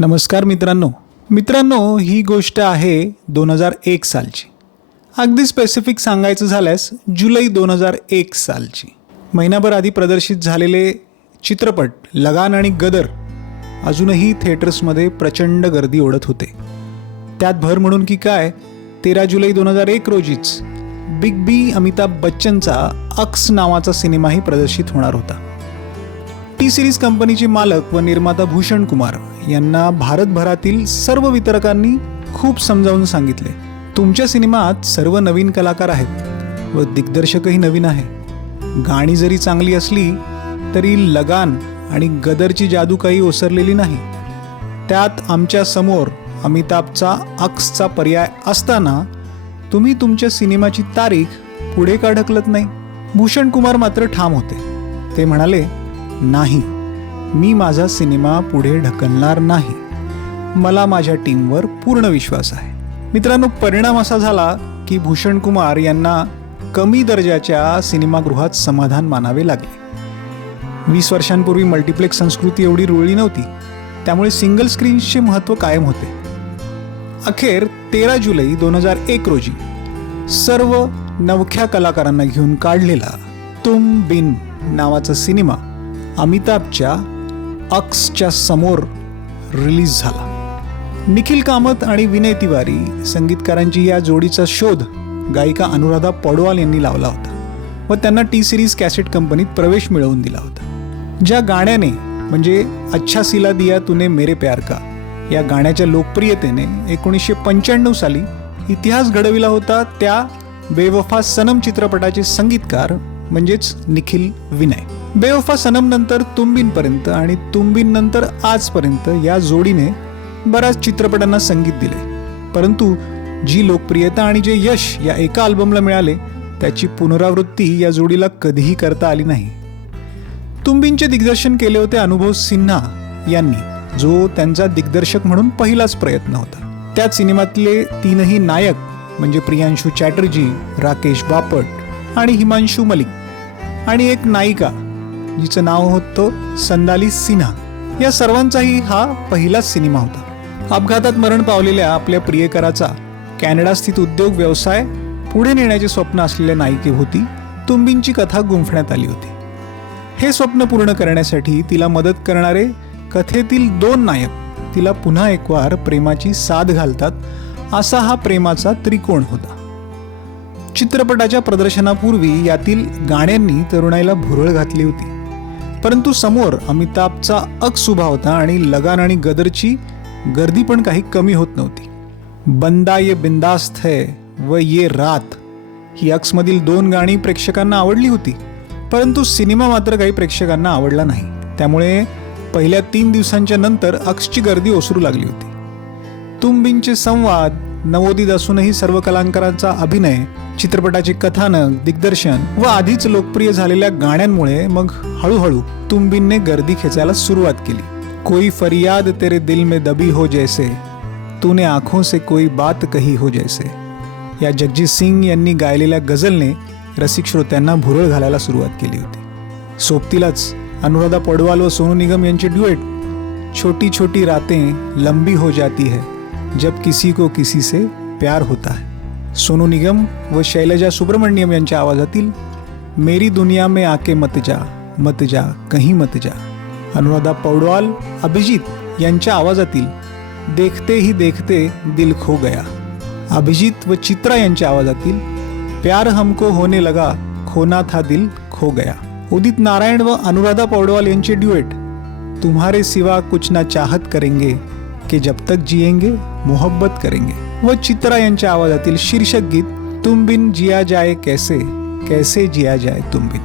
नमस्कार मित्रांनो, ही गोष्ट आहे 2001 सालची. अगदी स्पेसिफिक सांगायचं झाल्यास जुलै 2001 सालची. महिनाभर आधी प्रदर्शित झालेले चित्रपट लगान आणि गदर अजूनही थिएटर्समध्ये प्रचंड गर्दी ओढत होते. त्यात भर म्हणून की काय, 13 जुलै 2001 रोजीच बिग बी अमिताभ बच्चनचा अक्स नावाचा सिनेमाही प्रदर्शित होणार होता. टी सिरीज कंपनीचे मालक व निर्माता भूषण कुमार यांना भारतभरातील सर्व वितरकांनी खूप समजावून सांगितले, तुमच्या सिनेमात सर्व नवीन कलाकार आहेत व दिग्दर्शकही नवीन आहे. गाणी जरी चांगली असली तरी लगान आणि गदरची जादू काही ओसरलेली नाही. त्यात आमच्या समोर अमिताभचा अक्सचा पर्याय असताना तुम्ही तुमच्या सिनेमाची तारीख पुढे का ढकलत नाही? भूषण कुमार मात्र ठाम होते. ते म्हणाले, नाही, मी माझा सिनेमा पुढे ढकलणार नाही. मला माझ्या टीमवर पूर्ण विश्वास आहे. मित्रांनो, परिणाम असा झाला की भूषण कुमार यांना कमी दर्जाच्या सिनेमागृहात समाधान मानावे लागले. 20 वर्षांपूर्वी मल्टिप्लेक्स संस्कृती एवढी रुळली नव्हती, त्यामुळे सिंगल स्क्रीन्सचे महत्त्व कायम होते. अखेर 13 जुलै 2001 रोजी सर्व नवख्या कलाकारांना घेऊन काढलेला तुम बिन नावाचा सिनेमा अमिताभच्या अक्सच्या समोर रिलीज झाला. निखिल कामत आणि विनय तिवारी संगीतकारांची या जोडीचा शोध गायिका अनुराधा पौडवाल यांनी लावला होता व त्यांना टी सिरीज कॅसेट कंपनीत प्रवेश मिळवून दिला होता. ज्या गाण्याने म्हणजे अच्छा सिला दिया तूने मेरे प्यार का या गाण्याच्या लोकप्रियतेने 1995 साली इतिहास घडविला होता, त्या बेवफा सनम चित्रपटाचे संगीतकार म्हणजेच निखिल विनय. बेवफा सनम नंतर तुम बिन पर्यंत आणि तुम बिन नंतर आजपर्यंत या जोडीने बऱ्याच चित्रपटांना संगीत दिले, परंतु जी लोकप्रियता आणि जे यश या एका अल्बमला मिळाले त्याची पुनरावृत्ती या जोडीला कधीही करता आली नाही. तुम बिनचे दिग्दर्शन केले होते अनुभव सिन्हा यांनी, जो त्यांचा दिग्दर्शक म्हणून पहिलाच प्रयत्न होता. त्याच सिनेमातले तीनही नायक म्हणजे प्रियांशू चॅटर्जी, राकेश बापट आणि हिमांशू मलिक आणि एक नायिका जिचं नाव होतं संदाली सिन्हा, या सर्वांचाही हा पहिलाच सिनेमा होता. अपघातात मरण पावलेल्या आपल्या प्रियकराचा कॅनडास्थित उद्योग व्यवसाय पुढे नेण्याचे स्वप्न असलेल्या नायिकेभोवती तुम बिनची कथा गुंफण्यात आली होती. हे स्वप्न पूर्ण करण्यासाठी तिला मदत करणारे कथेतील 2 नायक तिला पुन्हा एक वार प्रेमाची साथ घालतात, असा हा प्रेमाचा त्रिकोण होता. चित्रपटाच्या प्रदर्शनापूर्वी यातील गाण्यांनी तरुणाईला भुरळ घातली होती, परंतु समोर अमिताभचा अक्स उभा होता आणि लगान आणि गदरची गर्दी पण काही कमी होत नव्हती. बंदा ये बिंदास्त है व ये रात ही अक्समधील 2 गाणी प्रेक्षकांना आवडली होती, परंतु सिनेमा मात्र काही प्रेक्षकांना आवडला नाही. त्यामुळे पहिल्या 3 दिवसांच्या नंतर अक्सची गर्दी ओसरू लागली होती. तुम बिनचे संवाद नवोदित असूनही सर्व कलाकारांचा अभिनय, चित्रपटाचे कथानक, दिग्दर्शन व आधीच लोकप्रिय झालेल्या गाण्यांमुळे मग हळूहळू तुम बिनने गर्दी खेचायला सुरुवात केली. कोई फरियाद तेरे दिल में दबी हो जैसे, तूने आँखों से कोई बात कही हो जैसे या जगजीत सिंग यांनी गायलेल्या गझलने रसिक श्रोत्यांना भुरळ घालायला सुरुवात केली होती. सोबतीलाच अनुराधा पौडवाल व सोनू निगम यांचे ड्युएट छोटी छोटी रातें लंबी हो जाती है जब किसी को किसी से प्यार होता है, सोनू निगम व शैलजा सुब्रमण्यम यांच्या आवाजातील मेरी दुनिया में आके मत जा कहीं मत जा, अनुराधा पौडवाल अभिजीत यांच्या आवाजातील देखते ही देखते दिल खो गया, अभिजीत व चित्रा यांच्या आवाजातील प्यार हमको होने लगा खोना था दिल खो गया, उदित नारायण व अनुराधा पौडवाल यांचे ड्युएट तुम्हारे सिवा कुछ ना चाहत करेंगे कि जब तक जिएंगे मोहब्बत करेंगे व चित्रा यांच्या आवाजातील शीर्षक गीत तुम बिन जिया जाए कैसे कैसे जिया जाए तुम बिन,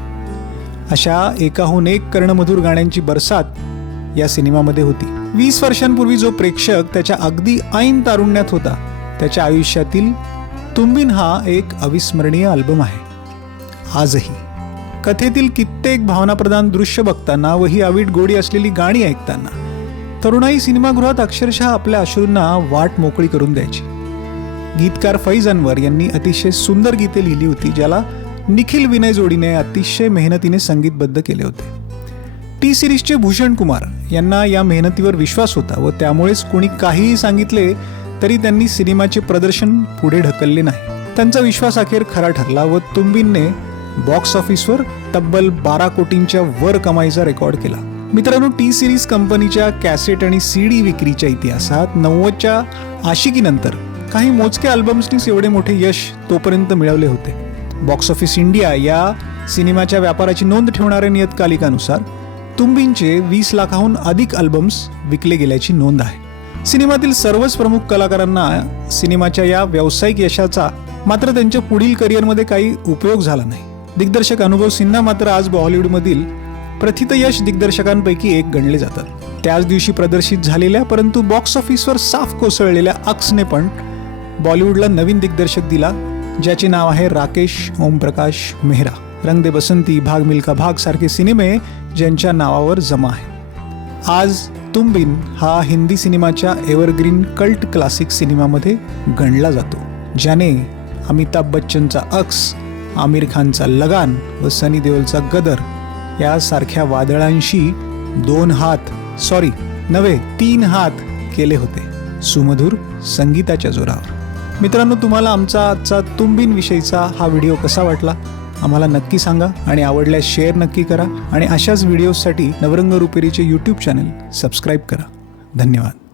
अशा एकाहून एक कर्णमधुर गाण्यांची बरसात या सिनेमामध्ये होती. 20 वर्षांपूर्वी जो प्रेक्षक त्याच्या अगदी ऐन तारुण्यात होता, त्याच्या आयुष्यातील तुम बिन हा एक अविस्मरणीय अल्बम आहे. आजही कथेतील कित्येक भावनाप्रधान दृश्य बघताना व ही अवीट गोडी असलेली गाणी ऐकताना तरुणाई सिनेमागृहात अक्षरशः आपल्या अश्रूंना वाट मोकळी करून द्यायची. गीतकार फैज अनवर यांनी अतिशय सुंदर गीते लिहिली होती, ज्याला निखिल विनय जोडीने अतिशय मेहनतीने संगीतबद्ध केले होते. टी सिरीजचे भूषण कुमार यांना या मेहनतीवर विश्वास होता व त्यामुळेच कोणी काहीही सांगितले तरी त्यांनी सिनेमाचे प्रदर्शन पुढे ढकलले नाही. त्यांचा विश्वास अखेर खरा ठरला व तुंबिनने बॉक्स ऑफिसवर तब्बल 12 कोटींच्या वर कमाईचा रेकॉर्ड केला. मित्रांनो, टी सिरीज कंपनीच्या कॅसेट आणि CD विक्रीच्या इतिहासात 90च्या आशिकीनंतर काही मोजक्या अल्बम्सनीच एवढे मोठे यश तोपर्यंत मिळवले होते. बॉक्स ऑफिस इंडिया या सिनेमाच्या व्यापाराची नोंद ठेवणाऱ्या नियतकालिकानुसार तुंबिनचे 20 लाखाहून अधिक अल्बम्स विकले गेल्याची नोंद आहे. सिनेमातील सर्वच प्रमुख कलाकारांना सिनेमाच्या या व्यावसायिक यशाचा मात्र त्यांच्या पुढील करिअरमध्ये काही उपयोग झाला नाही. दिग्दर्शक अनुभव सिन्हा मात्र आज बॉलिवूडमधील प्रथितयश दिग्दर्शकांपैकी एक गणले जातात. त्याच दिवशी प्रदर्शित झालेल्या परंतु बॉक्स ऑफिसवर साफ कोसळलेल्या अक्सने पण बॉलिवूडला नवीन दिग्दर्शक दिला, ज्याचे नाव आहे राकेश ओमप्रकाश मेहरा. रंग दे बसंती, भाग मिल्खा भाग सारखे सिनेमे ज्यांच्या नावावर जमा आहे. आज तुंबिन हा हिंदी सिनेमाच्या एव्हरग्रीन कल्ट क्लासिक सिनेमामध्ये गणला जातो, ज्याने अमिताभ बच्चनचा अक्स, आमिर खानचा लगान व सनी देओलचा गदर यासारख्या वादळांशी 3 हात केले होते सुमधुर संगीताच्या जोरावर. मित्रांनो, तुम्हाला आमचा आजचा तुंबिन विषयीचा हा व्हिडिओ कसा वाटला आम्हाला नक्की सांगा आणि आवडल्यास शेअर नक्की करा आणि अशाच व्हिडिओसाठी नवरंग रुपेरीचे YouTube चॅनल सबस्क्राईब करा. धन्यवाद.